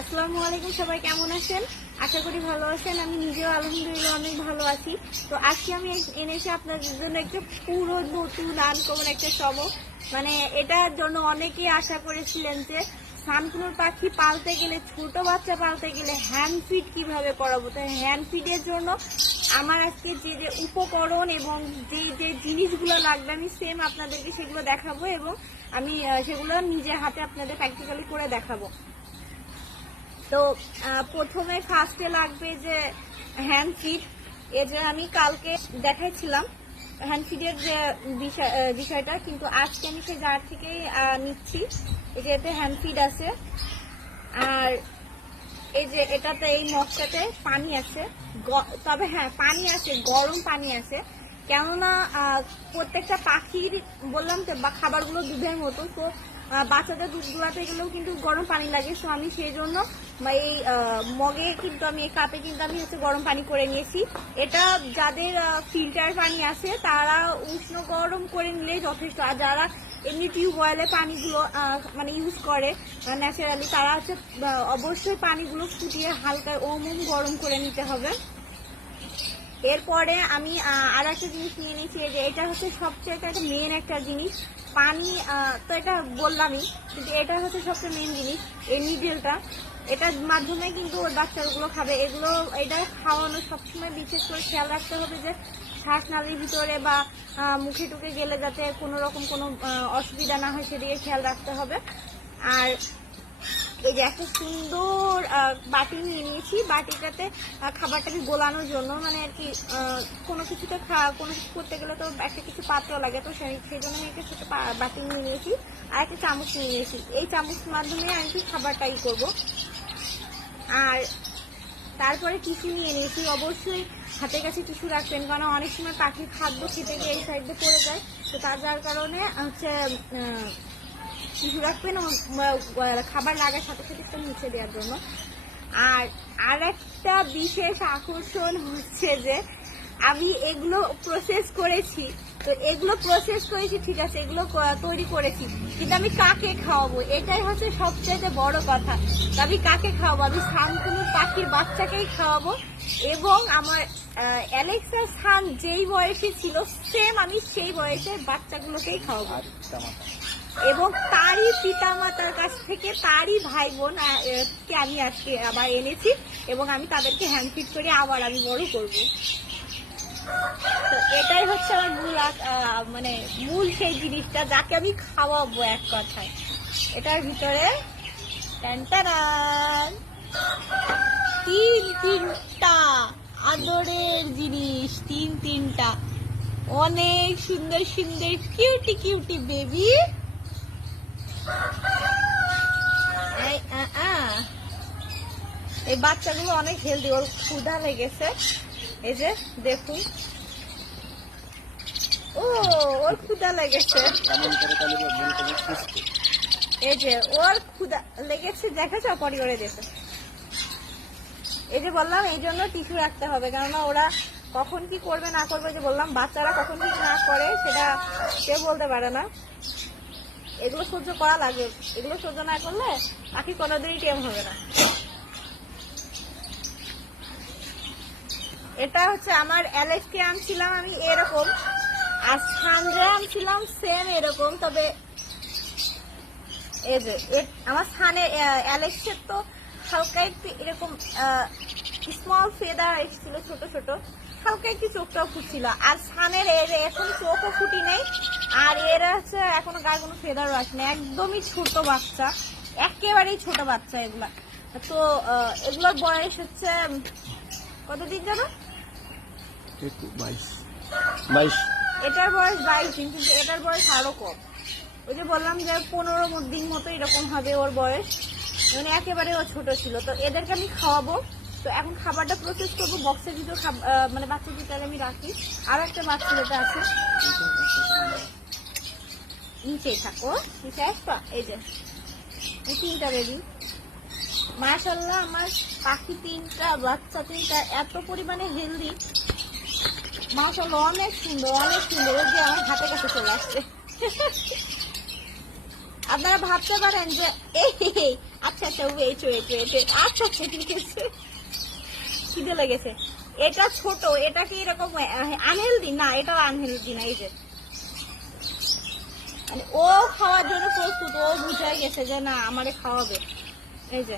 আসসালামু আলাইকুম, সবাই কেমন আছেন? আশা করি ভালো আছেন। আমি নিজেও আলহামদুলিল্লাহ অনেক ভালো আছি। তো আজকে আমি এনেছি আপনাদের জন্য একটা পুরো নতুন আনকমন একটা চমক। মানে এটার জন্য অনেকেই আশা করেছিলেন যে সানকুনোর পাখি পালতে গেলে, ছোট বাচ্চা পালতে গেলে হ্যান্ড ফিড কিভাবে করাবো। তাই হ্যান্ড ফিডের জন্য আমার আজকে যে যে উপকরণ এবং যে যে জিনিসগুলো লাগবে আমি সেম আপনাদেরকে সেগুলো দেখাবো এবং আমি সেগুলো নিজের হাতে আপনাদের প্র্যাকটিক্যালি করে দেখাবো। তো প্রথমে ফার্স্টে লাগবে যে হ্যান্ড ফিড। এই যে আমি কালকে দেখাইছিলাম হ্যান্ড ফিডের যে বিষয়টা, কিন্তু আজকে আমি সেই জার থেকেই নিচ্ছি। এই যে এতে হ্যান্ড ফিড আছে, আর এই যে এটাতে এই মগটাতে পানি আছে, তবে হ্যাঁ পানি আছে, গরম পানি আছে। কেননা প্রত্যেকটা পাখির বললাম তো বা খাবারগুলো দুধের মতো, তো বাচ্চাদের দুধ দোয়াতে গেলেও কিন্তু গরম পানি লাগে। তো আমি সেই জন্য এই মগে কিন্তু আমি এই কাপে কিন্তু আমি হচ্ছে গরম পানি করে নিয়েছি। এটা যাদের ফিল্টার পানি আছে তারা উষ্ণ গরম করে নিলে যথেষ্ট, আর যারা এমনি টিউবওয়েলে পানিগুলো মানে ইউজ করে ন্যাচারালি, তারা হচ্ছে অবশ্যই পানিগুলো ফুটিয়ে হালকা ওম গরম করে নিতে হবে। এরপরে আমি আর একটা জিনিস নিয়ে নিয়েছি, যে এটা হচ্ছে সবচেয়ে একটা মেন একটা জিনিস। পানি তো এটা বললামই, কিন্তু এটা হচ্ছে সবচেয়ে মেন জিনিস, এই নিডেলটা। এটার মাধ্যমে কিন্তু ওর বাচ্চাগুলো খাবে। এটা খাওয়ানো সবসময় বিশেষ করে খেয়াল রাখতে হবে যে শ্বাসনালীর ভিতরে বা মুখে টুকে গেলে যাতে কোনো রকম কোনো অসুবিধা না হয় সেদিকে খেয়াল রাখতে হবে। আর এই যে একটা সুন্দর বাটি নিয়ে নিয়েছি, বাটিটাতে খাবারটাকে গোলানোর জন্য, মানে আর কি কোনো কিছুতে কোনো কিছু করতে গেলে তো একটা কিছু পাত্র লাগে, তো সেই জন্য আমি একটা ছোটো বাটি নিয়ে নিয়েছি আর একটা চামচ নিয়ে নিয়েছি। এই চামচের মাধ্যমে আমি কি খাবারটাই করব। আর তারপরে টিস্যু নিয়ে নিয়েছি। অবশ্যই হাতের কাছে টিস্যু রাখবেন, কারণ অনেক সময় পাখির খাদ্য খেতে গিয়ে এই সাইডে পড়ে যায়, তো যার কারণে হচ্ছে টিস্যু রাখবেন খাবার লাগার সাথে সাথে একটু মুছে দেওয়ার জন্য। আর একটা বিশেষ আকর্ষণ হচ্ছে যে আমি এগুলো প্রসেস করেছি। তো এগুলো প্রসেস করেছি ঠিক আছে, এগুলো তৈরি করেছি, কিন্তু আমি কাকে খাওয়াবো এটাই হচ্ছে সবচেয়ে বড় কথা। তো আমি কাকে খাওয়াবো? আমি সানকুনোর পাখির বাচ্চাকেই খাওয়াবো, এবং আমার অ্যালেক্সার সান যেই বয়সে ছিল সেম আমি সেই বয়সের বাচ্চাগুলোকেই খাওয়াবো, এবং তারই পিতামাতার কাছ থেকে তারই ভাই বোন কে আমি আজকে আবার এনেছি, এবং আমি তাদেরকে হ্যান্ড ফিড করে আবার আমি বড় করব। তো এটাই হচ্ছে আমার মানে মূল সেই জিনিসটা যাকে আমি খাওয়াবো এক কথায়। এটার ভিতরে তিনটা আদরের জিনিস, তিনটা অনেক সুন্দর সুন্দর কিউটি কিউটি বেবি। এই বাচ্চাগুলো অনেক হেলদি, ওর ক্ষুধা লেগেছে। এই যে দেখুন, ওর ক্ষুধা লেগেছে, এই যে ওর ক্ষুধা লেগেছে, দেখেছ পরি করে দিয়েছে। এই যে বললাম এই জন্য টিস্যু রাখতে হবে, কেননা ওরা কখন কি করবে না করবে, যে বললাম বাচ্চারা কখন কি না করে সেটা কেউ বলতে পারে না। এগুলো সহ্য করা লাগে, এগুলো সহ্য না করলে পাখি কোনোদিনই টেম হবে না। এটা হচ্ছে আমার অ্যালেক্সকে আনছিলাম আমি এরকম, আর সানরে আনছিলাম সেম এরকম। তবে এই যে আমার সানে অ্যালেক্সের তো হালকা একটু এরকম স্মল ফেদার এসেছিল, ছোট ছোট হালকা একটু চোখটাও ফুটছিল। আর সানের এখন চোখও ফুটি নেই, আর এরা হচ্ছে এখনো গায়ে কোনো ফেদারও আসেনি, একদমই ছোট বাচ্চা, একেবারেই ছোট বাচ্চা এগুলা। তো এগুলোর বয়স হচ্ছে কতদিন জানো? 22। এটার বয়স 22 দিন, কিন্তু এটার বয়স আরো কম। ওই যে বললাম যে 15 দিন মতো এরকম হবে ওর বয়স, মানে একেবারে ও ছোট ছিল। তো এদেরকে আমি খাওয়াবো। তো এখন খাবারটা প্রসেস করবো, বক্সের ভিতরে মানে বাচ্চার ভিতরে আমি রাখি। আর একটা বাচ্চা যেটা আছে নিচেই থাকো, নিচে আসবা। এই যে তিনটা বেবি, মাশাআল্লাহ আমার পাখি তিনটা, বাচ্চা তিনটা এত পরিমাণে হেলদি, মাশাআল্লাহ অনেক সুন্দর অনেক সুন্দর। ওই যে আমার হাতের কাছে চলে আসছে। আপনারা ভাবতে পারেন যে এই আচ্ছা আচ্ছা ওয়েট ওয়েট ওয়েট আচ্ছা আচ্ছা ঠিক আছে, খিদে লেগেছে। এটা ছোট, এটা কি এরকম আনহেলদি না? এটাও আনহেলদি না। এই যে মানে ও খাওয়ার জন্য প্রস্তুত, ও বুঝে গেছে যে না আমারে খাওয়াবে। এই যে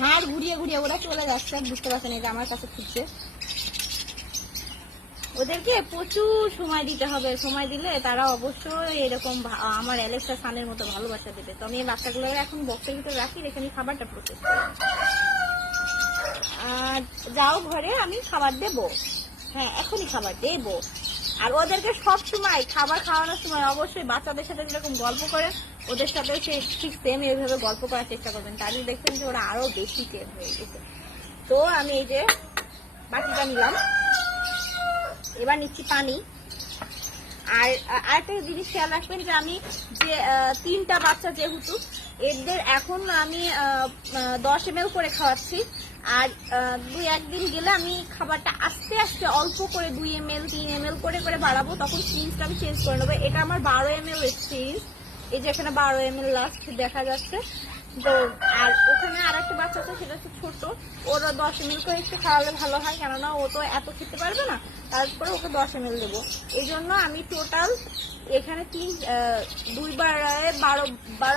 হাড় ঘুরিয়ে ঘুরিয়ে ওরা চলে যাচ্ছে, বুঝতে পারছেন? এই যে আমার কাছে খুঁজছে। ওদেরকে প্রচুর সময় দিতে হবে, সময় দিলে তারা অবশ্যই এরকম আমার অ্যালেক্সা সানের মতো ভালোবাসা দেবে। তো আমি এই বাচ্চাগুলো এখন বক্সের ভিতরে রাখি, রেখে আমি খাবারটা প্রসেস করি। যাও ঘরে, আমি খাবার দেব। হ্যাঁ এখনই খাবার দেব। আর ওদেরকে সব সময় খাবার খাওয়ানোর সময় অবশ্যই বাচ্চাদের সাথে যেরকম গল্প করে ওদের সাথে সে ঠিক সেম এইভাবে গল্প করার চেষ্টা করবেন, তাহলে দেখবেন যে ওরা আরো বেশি টের হয়ে গেছে। তো আমি এই যে বাটিটা নিলাম, এবার নিচ্ছি পানি। আর আরেকটা জিনিস খেয়াল রাখবেন যে আমি যে 3টা বাচ্চা যেহেতু এদের এখন আমি 10 ml করে খাওয়াচ্ছি। আর 2-1 দিন গেলে আমি খাবারটা আস্তে আস্তে অল্প করে 2 ml 3 ml করে করে বাড়াবো, তখন সিরিজটা আমি চেঞ্জ করে নেবো। এটা আমার 12 ml সিরিজ, এই যে এখানে 12 ml লাস্ট দেখা যাচ্ছে। তো আর ওখানে আর একটা বাচ্চা আছে, সেটা হচ্ছে ছোট, ওর 10 ml করে একটু খাওয়ালে ভালো হয়, কেননা ও তো এত খেতে পারবে না, তারপরে ওকে 10 ml দেবো। এই জন্য আমি টোটাল এখানে 2 বারে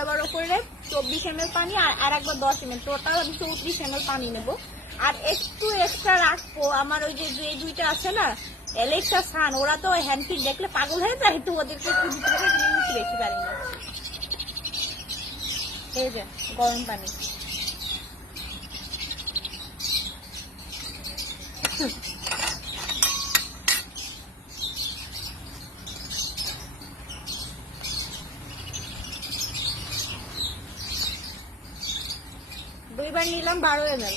12 করে 24 ml পানি, আর একবার 10 ml, টোটাল আমি 34 ml পানি নেব। আর একটু এক্সট্রা রাখবো আমার ওই যে 2টা আছে না অ্যালেক্সা সান, ওরা তো হ্যান্ডফিট দেখলে পাগল হয়ে যায়, তো ওদেরকে একটু দিতে পারে, কিন্তু বেশি পারি না। এই যে গরম পানি, দুইবার নিলাম 12 ml।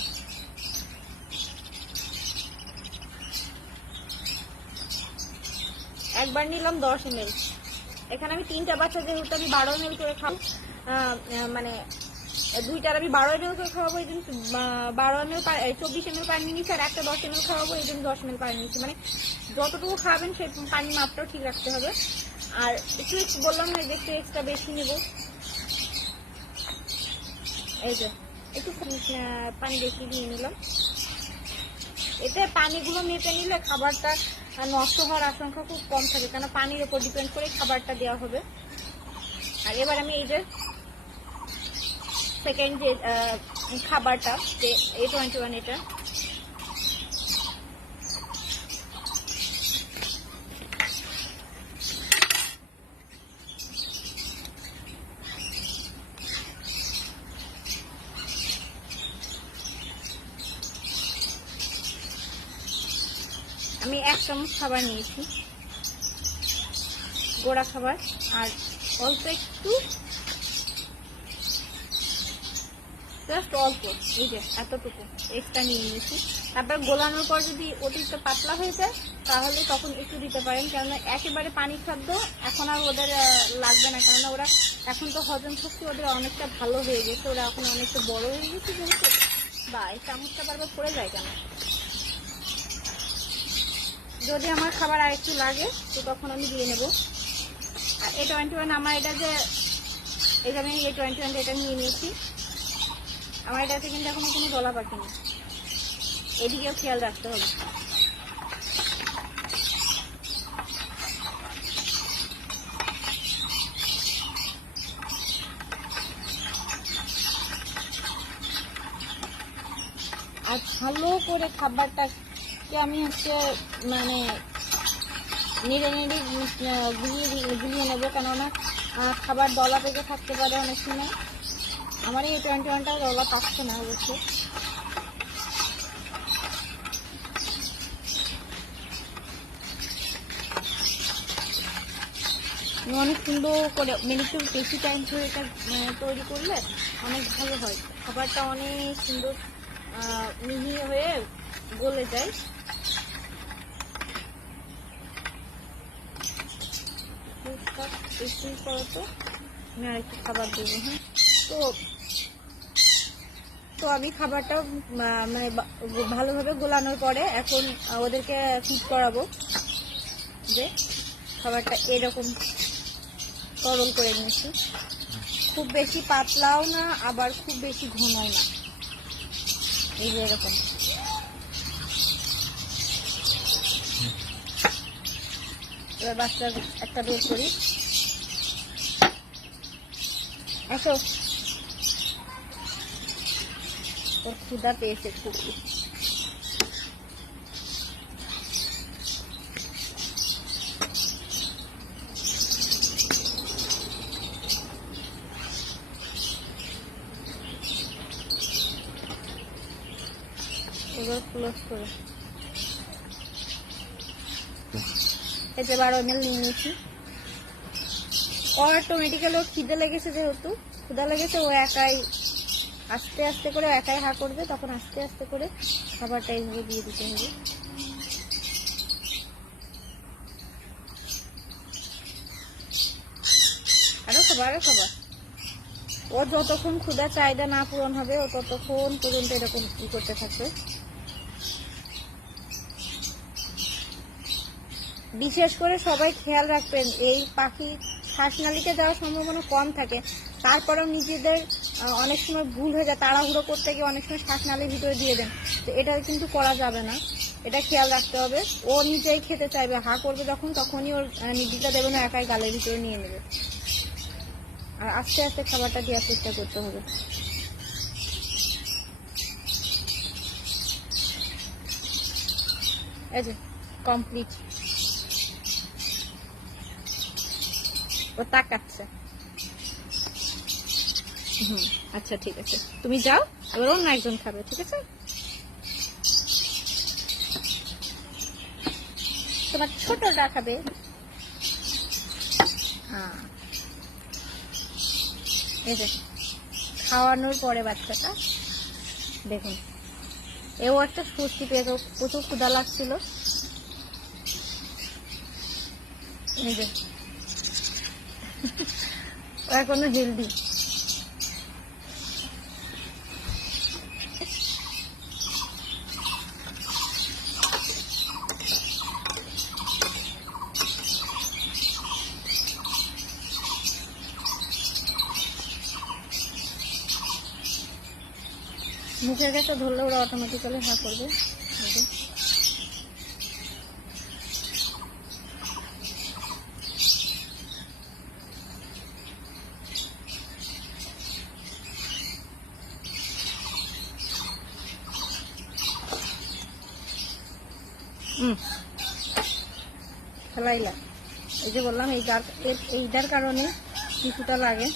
একবার নিলাম 10 ml। এখানে আমি 3টা বাচ্চা যেহেতু আমি 12 ml করে খাবো, মানে 2টার আমি 12 ml করে খাওয়াবো, এই জন্য 12 ml 24 ml পানি নিচ্ছি, আর একটা 10 ml খাওয়াবো, এই জন্য 10 ml পানি নিচ্ছি। মানে যতটুকু খাবেন সেই পানি মাপটাও ঠিক রাখতে হবে। আর একটু বললাম না যে একটু এক্সট্রা বেশি নেব। এই যে একটু পানি বেশি দিয়ে নিলাম। এতে পানিগুলো মেপে নিলে খাবারটা নষ্ট হওয়ার আশঙ্কা খুব কম থাকে, কারণ পানির উপর ডিপেন্ড করে খাবারটা দেওয়া হবে। আর এবার আমি এই যে সেকেন্ড যে খাবারটা A21, এটা আমি 1 চামচ খাবার নিয়েছি, গোড়া খাবার, আর অল্প একটু জাস্ট অল্প, এই যে এতটুকু এক্সট্রা নিয়ে নিয়েছি। তারপর গোলানোর পর যদি অতিরিক্ত পাতলা হয়ে যায় তাহলে তখন একটু দিতে পারেন, কেননা একেবারে পানি খাদ্য এখন আর ওদের লাগবে না, কেননা ওরা এখন তো হজম শক্তি ওদের অনেকটা ভালো হয়ে গেছে, ওরা এখন অনেকটা বড় হয়ে গেছে যেহেতু। বা এই চামচটা বারবার পড়ে যায় কেন? যদি আমার খাবার আর একটু লাগে তো তখন আমি দিয়ে নেব। আর A21 আমার এটা যে এই যে আমি A21 এটা নিয়ে নিয়েছি, আমার এটাতে কিন্তু এখনো কোনো দলা পাখি নেই, এদিকেও খেয়াল রাখতে হবে। আর ভালো করে খাবারটাকে আমি হচ্ছে মানে নেড়ে নেড়ে গুলিয়ে নেবো, কেননা খাবার দলা পেকে থাকতে পারে অনেক সময়। আমার এই A21টা দলা পাচ্ছে না অবশ্য। অনেক সুন্দর করে একটু বেশি টাইম ধরে এটা তৈরি করলে অনেক ভালো হয়, খাবারটা অনেক সুন্দর মিহি হয়ে গলে যায়। একটু করতো আমি আরেকটু খাবার দেবো। হ্যাঁ, তো আমি খাবারটা মানে ভালোভাবে গোলানোর পরে এখন ওদেরকে ফিড করাবো। যে খাবারটা এরকম তরল করে নিয়েছি, খুব বেশি পাতলাও না আবার খুব বেশি ঘনও না, এই যে এরকম। এবার বাচ্চার একটা বের করি, আসো, ওর ক্ষুধা পেয়েছে খুব। এবার ক্লোজ করে এই যে 12 ml নিয়ে নিয়েছি। অটোমেটিক্যালি ওর খিদে লেগেছে, যেহেতু ক্ষুধা লেগেছে, ও একাই আস্তে আস্তে করে একাই হা করবে, তখন আস্তে আস্তে করে খাবারটা এইভাবে দিয়ে দিতে হবে। আরো খাবার, আরো খাবার। ও যতক্ষণ ক্ষুধা চাহিদা না পূরণ হবে ও ততক্ষণ পর্যন্ত এরকম করতে থাকবে। বিশেষ করে সবাই খেয়াল রাখবেন, এই পাখি শ্বাসনালীতে যাওয়ার সম্ভাবনা কম থাকে, তারপরেও নিজেদের অনেক সময় ভুল হয়ে যায়, তাড়াহুড়ো করতে গিয়ে অনেক সময় শ্বাসনালীর ভিতরে দিয়ে দেন, তো এটা কিন্তু করা যাবে না, এটা খেয়াল রাখতে হবে। ও নিজেই খেতে চাইবে, হা করবে যখন, তখনই ওর নির্দিটা দেবে না, একাই গালের ভিতরে নিয়ে নেবে। আর আস্তে আস্তে খাবারটা দেওয়ার চেষ্টা করতে হবে। এই যে কমপ্লিট, ও তাকাচ্ছে। আচ্ছা ঠিক আছে, তুমি যাও, এবার অন্য একজন খাবে, ঠিক আছে? তোমার ছোটটা খাবে। হ্যাঁ, এই যে খাওয়ানোর পরে বাচ্চাটা দেখুন, এও একটা স্বস্তি পেয়েছে, প্রচুর ক্ষুধা লাগছিল। এই যে ও এখনো হেলদি। মুখের কাছে ধরলে ওরা অটোমেটিক্যালি হা করবে। খেলাইলা, এই যে বললাম এইটার কারণে কিছুটা লাগে।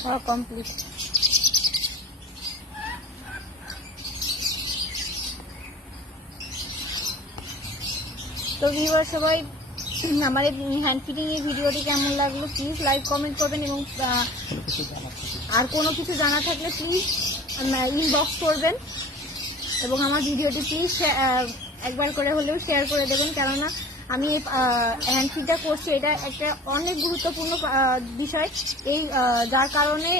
খাওয়া কমপ্লিট। তো ভিউয়ার সবাই, আমার এই হ্যান্ড ফিডিং এর ভিডিওটি কেমন লাগলো প্লিজ লাইক কমেন্ট করবেন, এবং আর কোনো কিছু জানা থাকলে প্লিজ ইনবক্স করবেন, এবং আমার ভিডিওটি প্লিজ একবার করে হলেও শেয়ার করে দেবেন, কেননা আমি হ্যান্ড ফিডটা করছি, এটা একটা অনেক গুরুত্বপূর্ণ বিষয়, এই যার কারণে